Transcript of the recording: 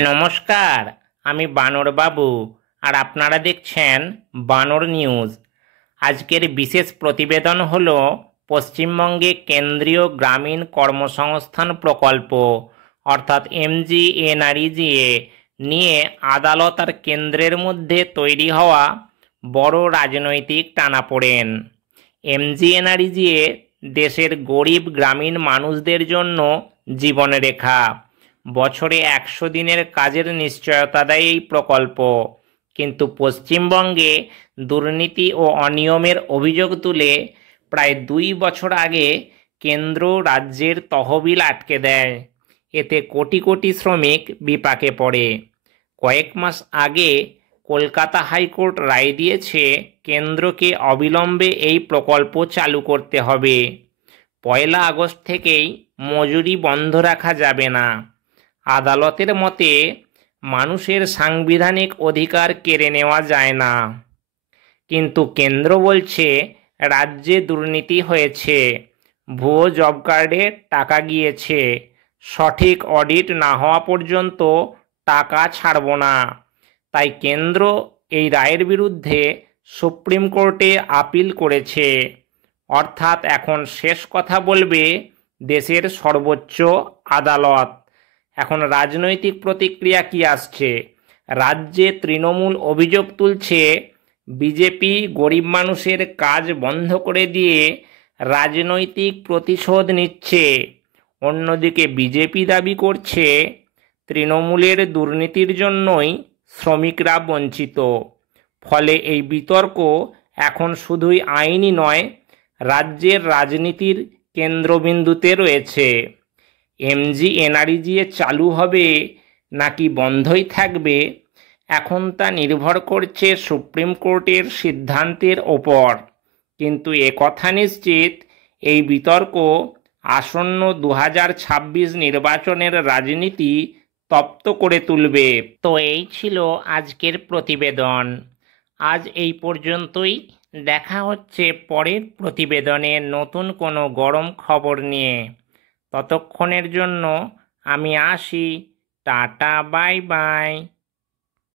নমস্কার, আমি বানর বাবু। আর আপনারা দেখছেন বানর নিউজ। আজকের বিশেষ প্রতিবেদন হলো পশ্চিমবঙ্গে কেন্দ্রীয় গ্রামীণ কর্মসংস্থান প্রকল্প অর্থাৎ এমজিএনআরইজিএ নিয়ে আদালত আর কেন্দ্রের মধ্যে তৈরি হওয়া বড় রাজনৈতিক টানাপোড়েন। এমজিএনআরইজিএ দেশের গরিব গ্রামীণ মানুষদের জন্য জীবনরেখা। বছরে 100 দিনের কাজের নিশ্চয়তা দেয় এই প্রকল্প। কিন্তু পশ্চিমবঙ্গে দুর্নীতি ও অনিয়মের অভিযোগ তুলে প্রায় 2 বছর আগে কেন্দ্র রাজ্যের তহবিল আটকে দেয়। এতে কোটি কোটি শ্রমিক বিপাকে পড়ে। কয়েক মাস আগে কলকাতা হাইকোর্ট রায় দিয়েছে কেন্দ্রকে অবিলম্বে এই প্রকল্প চালু করতে হবে। 1 আগস্ট থেকেই মজুরি বন্ধ রাখা যাবে না। আদালতের মতে মানুষের সাংবিধানিক অধিকার কেড়ে নেওয়া যায় না। কিন্তু কেন্দ্র বলছে রাজ্যে দুর্নীতি হয়েছে, ভুয়ো জব কার্ডে টাকা গিয়েছে, সঠিক অডিট না হওয়া পর্যন্ত টাকা ছাড়ব না। তাই কেন্দ্র এই রায়ের বিরুদ্ধে সুপ্রিম কোর্টে আপিল করেছে। অর্থাৎ এখন শেষ কথা বলবে দেশের সর্বোচ্চ আদালত। এখন রাজনৈতিক প্রতিক্রিয়া কি আসছে? রাজ্যে তৃণমূল অভিযোগ তুলছে বিজেপি গরিব মানুষের কাজ বন্ধ করে দিয়ে রাজনৈতিক প্রতিশোধ নিচ্ছে। অন্যদিকে বিজেপি দাবি করছে তৃণমূলের দুর্নীতির জন্যই শ্রমিকরা বঞ্চিত। ফলে এই বিতর্ক এখন শুধুই আইনি নয়, রাজ্যের রাজনীতির কেন্দ্রবিন্দুতে রয়েছে। এমজিএনআরইজিএ চালু হবে নাকি বন্ধই থাকবে, এখন তা নির্ভর করছে সুপ্রিম কোর্টের সিদ্ধান্তের ওপর। কিন্তু কথা নিশ্চিত, এই বিতর্ক আসন্ন 2026 নির্বাচনের রাজনীতি তপ্ত করে তুলবে। তো এই ছিল আজকের প্রতিবেদন। আজ এই পর্যন্তই। দেখা হচ্ছে পরের প্রতিবেদনে নতুন কোনো গরম খবর নিয়ে। ততক্ষণের জন্য আমি আসি। Tata, bye bye.